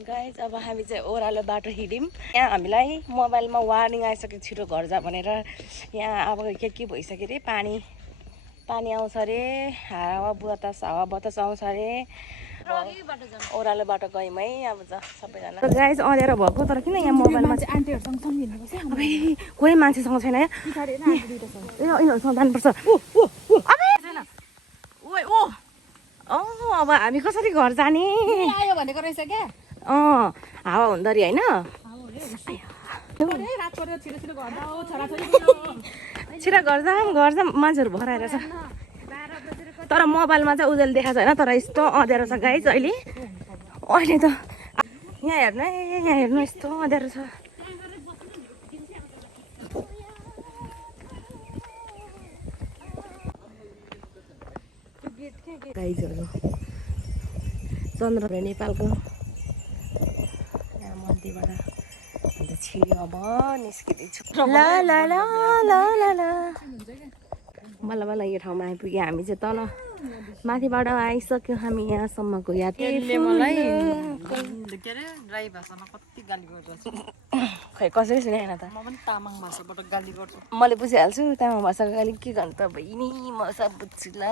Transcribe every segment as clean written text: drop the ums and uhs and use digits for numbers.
Guys अब हामी चाहिँ ओह्रालो बाटो हिँड्यौँ। यहाँ हामीलाई मोबाइलमा वार्निङ आइसक्यो छिटो घर जा भनेर। यहाँ अब के भइसक्यो अरे पानी आउँछ अरे, हावा बतास आउँछ अरे। ओह्रालो बाटो गयौँ है अब सबैजना। गाइज अँध्यारो भएको तर किन यहाँ मोबाइलमा कोही मान्छेसँग छैन यहाँ। यिनीहरूसँग जानुपर्छ। अब हामी कसरी घर जाने आयो भनेको रहेछ क्या। हावा हुँदो रहेछ होइन। छिटो घर जाऊँ मान्छेहरू भर आएर छ। तर मोबाइलमा चाहिँ उजेल देखाएको छैन, तर यस्तो अँध्यारो छ गाइज अहिले त। यहाँ हेर्नु यस्तो अँध्यारो छ। गाइजहरू चन्द्र नेपालको यहाँ मध्येबाट अन्त छिर्यो अब निस्किँदैछु। बल्ल यो ठाउँमा आइपुग्यो हामी चाहिँ। तल माथिबाट आइसक्यो हामी यहाँसम्मको यात्रा। खै कसरी सुनेन त। म पनि तामाङ भाषाबाट गाली गर्छु। मैले बुझिहाल्छु तामाङ भाषाको गाली के गर्नु त बहिनी, म सब बुझ्छु ल।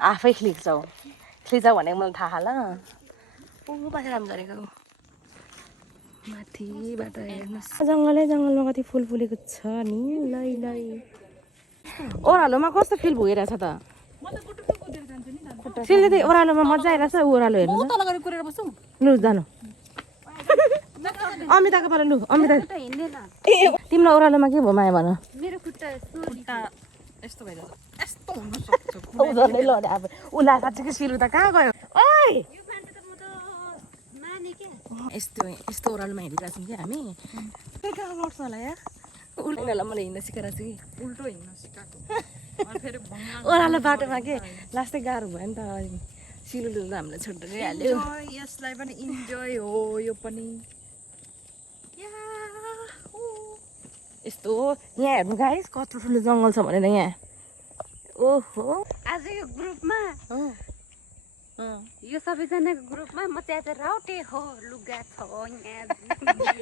आफै खिच्छौ भनेको मलाई थाहा ल। पछि राम्रो गरेको माथिबाट हेर्नुहोस्। जङ्गलमा कति फुल फुलेको छ नि। ओह्रालोमा कस्तो फिल भइरहेछ त। सिलगढी ओह्रालोमा मजा आइरहेछ। ओह्रालो हेर्नु लु जानु अमिताको पालो। लु अमिता तिमीलाई ओह्रालोमा के भयो माया भन। यस्तो भइरहेछ। यस्तो हुन सक्छ उसलाई साँच्चीकै सिलु त कहाँ गयो। यस्तो ओह्रालोमा हिँडिरहेछौँ कि हामी। कहाँ लड्छ होला यार। उनीहरूलाई मैले हिँड्न सिकाएर छु कि उल्टो हिँड्न सिकाएको। ओह्रालो बाटोमा के लास्टै गाह्रो भयो नि त। सिलुले त हामीलाई छोड्दै गइहाल्यो। यसलाई पनि इन्जोय हो। यो पनि यस्तो यहाँ हेर्नु गाइस कत्रो ठुलो जङ्गल छ भनेर यहाँ। ओहो आज यो ग्रुपमा यो सबैजनाको ग्रुपमा म चाहिँ आज राउटे हो। लुगा छ यहाँ,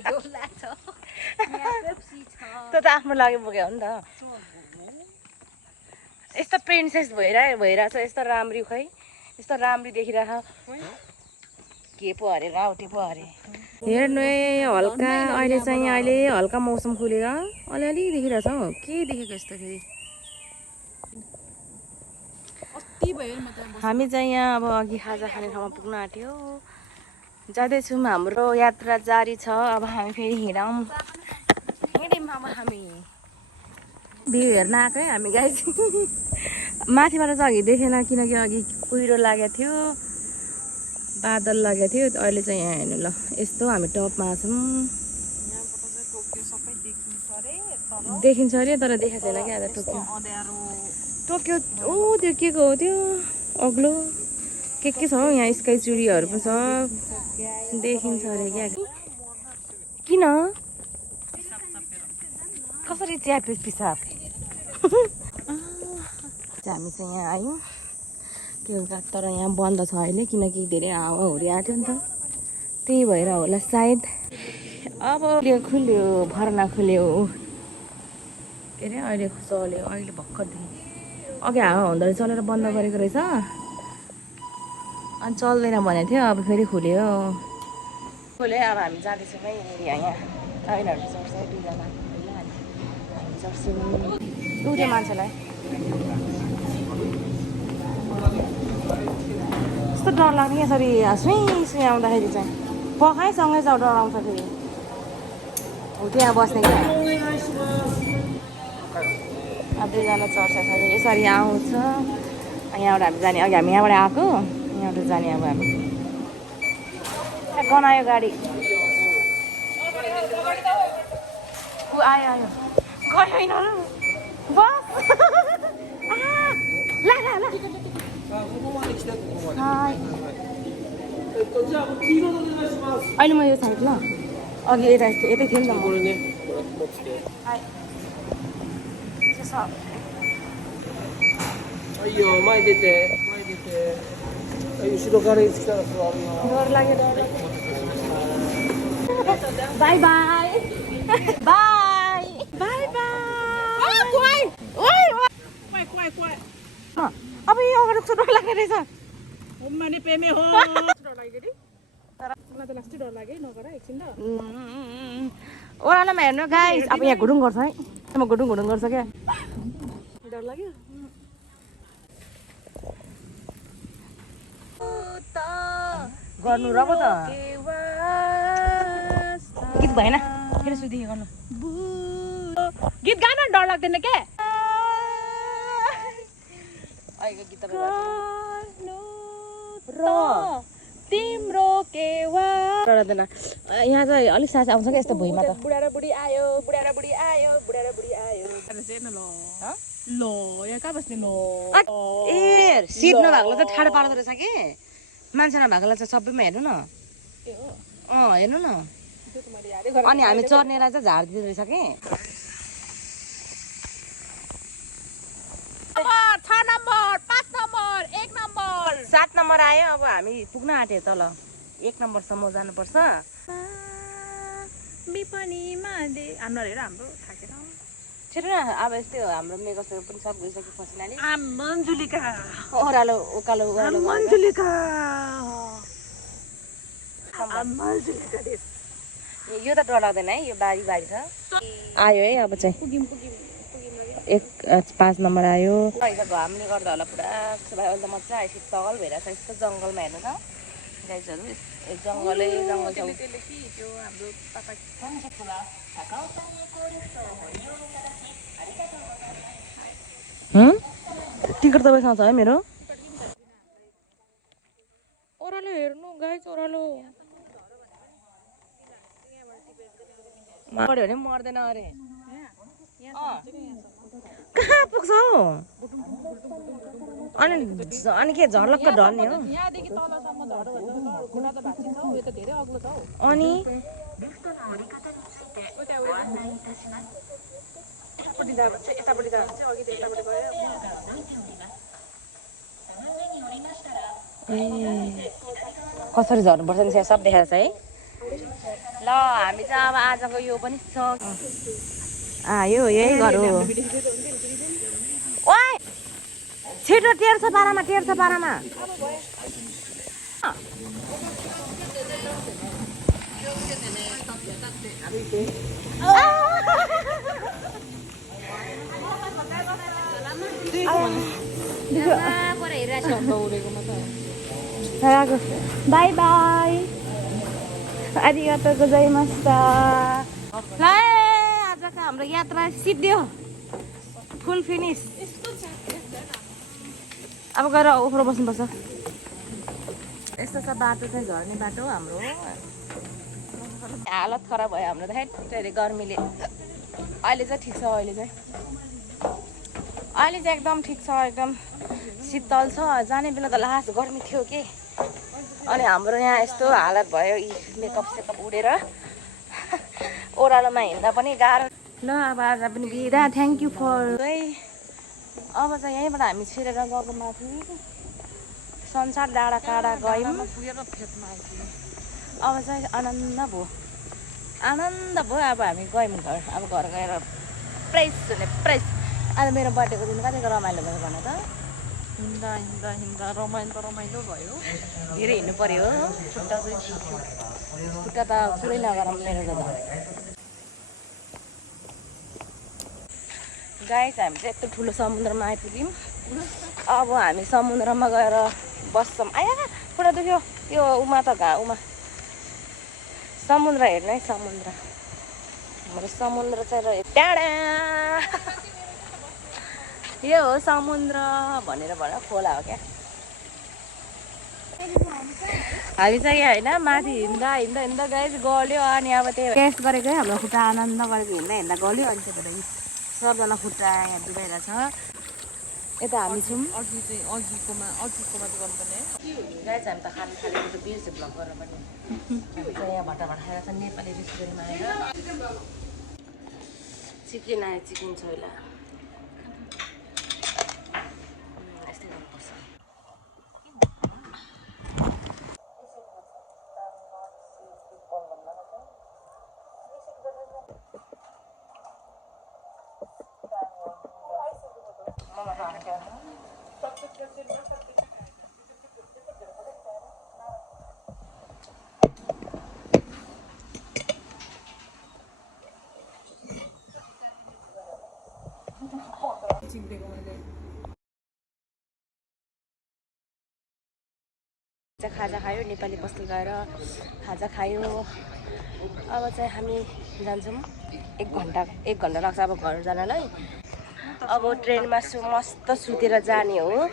डोला छ यहाँ, पेप्सी छ। त्यो त आफ्नो लागि बोक्यो हो नि त। यस्तो प्रिन्सेस भइरहेछ। यस्तो राम्री खै यस्तो राम्री देखिरहेछ। के पो अरे राउटे पो अरे। हेर्नु हल्का अहिले हल्का मौसम खुलेर अलिअलि देखिरहेछ हौ। के देखेको यस्तो फेरि। हामी चाहिँ यहाँ अब अघि खाजा खाने ठाउँमा पुग्न आँट्यो। जाँदैछौँ, हाम्रो यात्रा जारी छ। अब हामी फेरि हिँडौँ अब हामी भ्यू हेर्न आएको है हामी गाइस। माथिबाट चाहिँ अघि देखेन किनकि अघि कुहिरो लागेको थियो, बादल लागेको थियो। अहिले चाहिँ यहाँ हेर्नु ल यस्तो हामी टपमा छौँ। देखिन्छ अरे तर देखाएको छैन क्या आज टोकियो। ओ त्यो के को हो त्यो अग्लो के छ हौ। यहाँ स्काई चिडियाहरू पनि छ देखिन्छ अरे क्या। किन कसरी च्याप्यो पिसाब। हामी चाहिँ यहाँ आयौँ त्यो तर यहाँ बन्द छ अहिले किनकि धेरै हावाहुरी आएको थियो नि त। त्यही भएर होला सायद। अब खुल्यो भर्ना खुल्यो के अरे। अहिले चल्यो अहिले भर्खरदेखि। अघि हावा हुँदो रहेछ चलेर बन्द गरेको रहेछ अनि चल्दैन भनेको थियो। अब फेरि खुल्यो। अब हामी जाँदैछौँ है यहाँ। यिनीहरू चढ्छ दुईजना हामी चढ्छौँ। उयो मान्छेलाई यस्तो डर लाग्ने यसरी सुई आउँदाखेरि चाहिँ पखाइसँगै चाहिँ डराउँछ फेरि। हो त्यहाँ बस्ने क्या। अब दुईजना चढ्छ यसरी आउँछ। यहाँबाट हामी जाने। अघि हामी यहाँबाट आएको यहाँबाट जाने। अब हामी गनायो गाडी। आयो गयो यिनीहरू बस। अहिले म यो साइड ल अघि यतै थियो नि त। अಯ್यो, 前出て。डर लाग्यो by by by by by अब यो अगाडि कस्तो डर लाग्ने रहेछ ओह्रालोमा हेर्नु गाइस अब यहाँ घुडुङ गर्छ है म घुडुङ गर्छ क्या डर लाग्यो गर्नु र पो त गीत भएन फेरि सुधि गर्नु गीत गान डर लाग्दैन के आइको गीत तिम्रो केवा डराउँदैन यहाँ चाहिँ अलिक सास आउँछ क्या यस्तो भुइँमा त बुढा र बुढी आयो बुढा र बुढी आयो बुढा र बुढी आयो ल यहाँ कहाँ बस्ने ल ए सिट नभएकोलाई चाहिँ ठाडो पार्दो रहेछ कि मान्छे नभएकोलाई चाहिँ सबैमा हेर्नु न हेर्नु न अनि हामी चढ्नेलाई चाहिँ झारिदिँदो रहेछ कि 6 नम्बर 5 नम्बर 1 नम्बर 7 नम्बर आयो अब हामी पुग्न आँट्यो तल 1 नम्बरसम्म जानुपर्छ विपनीमा दे हाम्रो हेर हाम्रो थाकेन छिटो न अब यस्तै हो हाम्रो मेकअप पनि सब गइसक्यो फसिनाले मन्जुलिका ओह्रालो उकालो ओह्रालो मन्जुलिका यो त डर लाग्दैन है यो बारी बारी छ आयो है अब चाहिँ 5 नम्बर आयो घामले गर्दा होला पुरा अहिले त मजा आयो शीतल भइरहेछ यस्तो जङ्गलमा हेर्नु त गाइजहरू जङ्गलै जङ्गल छ टिकट तपाईँसँग छ है मेरो ओह्रालो हेर्नु गाइज ओह्रालो पढ्यो भने मर्दैन अरे कहाँ पुग्छ हौ अनि के झर्लक्क ढल्ने हो यहाँदेखि तलसम्म झर्यो भने खुला त भाँची छ यो त धेरै अग्लो छ हौ अनि यतापट्टि जान्छ अघि त यतापट्टि गयो कसरी झर्नुपर्छ नि सब देखाएको छ है ल हामी चाहिँ अब आजको यो पनि छ आयो यही गरौँ ओइ छिटो टेर्छ पारामा बाई बाई आरिगातो गोजाइमास्ता ल आजको हाम्रो यात्रा सिद्धियो फुल फिनिस अब गएर ओख्रो बस्नुपर्छ यस्तो छ बाटो चाहिँ झर्ने बाटो हाम्रो हालत खराब भयो हाम्रो त हेरे गर्मीले अहिले चाहिँ ठिक छ अहिले चाहिँ एकदम ठिक छ एकदम शीतल छ जाने बेला त लास्ट गर्मी थियो कि अनि हाम्रो यहाँ यस्तो हालत भयो मेकअप सेकअप उडेर ओह्रालोमा हिँड्दा पनि गाह्रो ल अब आज पनि बिदा थ्याङ्क यू फर है अब चाहिँ यहीँबाट हामी छिरेर गएको माथि संसार डाँडा काँडा गयौँ अब चाहिँ आनन्द भयो अब हामी गयौँ घर अब घर गएर प्राइस हुने प्राइस आज मेरो बर्थडेको दिन कतिको रमाइलो भयो भन त हिँड्दा रमाइलो भयो धेरै हिँड्नु पर्यो खुट्टा त पुरै नगरौँ मेरो त गाइस हामी चाहिँ यत्रो ठुलो समुद्रमा आइपुग्यौँ अब हामी समुद्रमा गएर बस्छौँ आया खुट्टा दुख्यो यो उमा त उमा समुद्र हेर्नु है समुद्र हाम्रो समुद्र चाहिँ टाढा यो हो समुद्र भनेर खोला हो क्या हामी चाहिँ यहाँ होइन माथि हिँड्दा गाइस गल्यो अनि अब त्यही टेस्ट गरेको है हाम्रो खुट्टा आनन्द गरेको हिँड्दा गल्यो अनि त्यही भएर सबजना खुट्टा यहाँ डुबाइरहेको छ यता हामी छौँ अघिकोमा चाहिँ गर्नुपर्ने गाइस हामी त खानु थालेको त बिर्स्यो भ्लग गरेर पनि यहाँ भट्टा खाएर छ नेपाली रेस्टुरेन्टमा आएर चिकन आयो चिकन छोइला यस्तै गर्नुपर्छ खाजा खायो नेपाली बस्ती गएर खाजा खायो अब चाहिँ हामी जान्छौँ 1 घन्टा लाग्छ अब घर जानलाई अब ट्रेनमा मस्त सुतेर जाने हो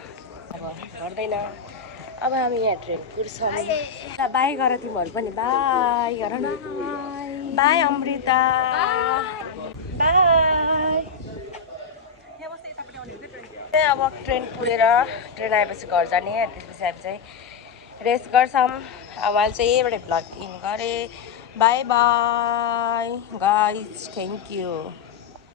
अब गर्दैन अब हामी यहाँ ट्रेन कुर्छौँ बाई गर तिमीहरू पनि बाई गर न बाई अमृता बाई अब ट्रेन पुगेर ट्रेन आएपछि घर जाने त्यसपछि हामी चाहिँ रेस्ट गर्छौँ अब अहिले चाहिँ यहीँबाट भ्लग इन गरेँ by by guys thank you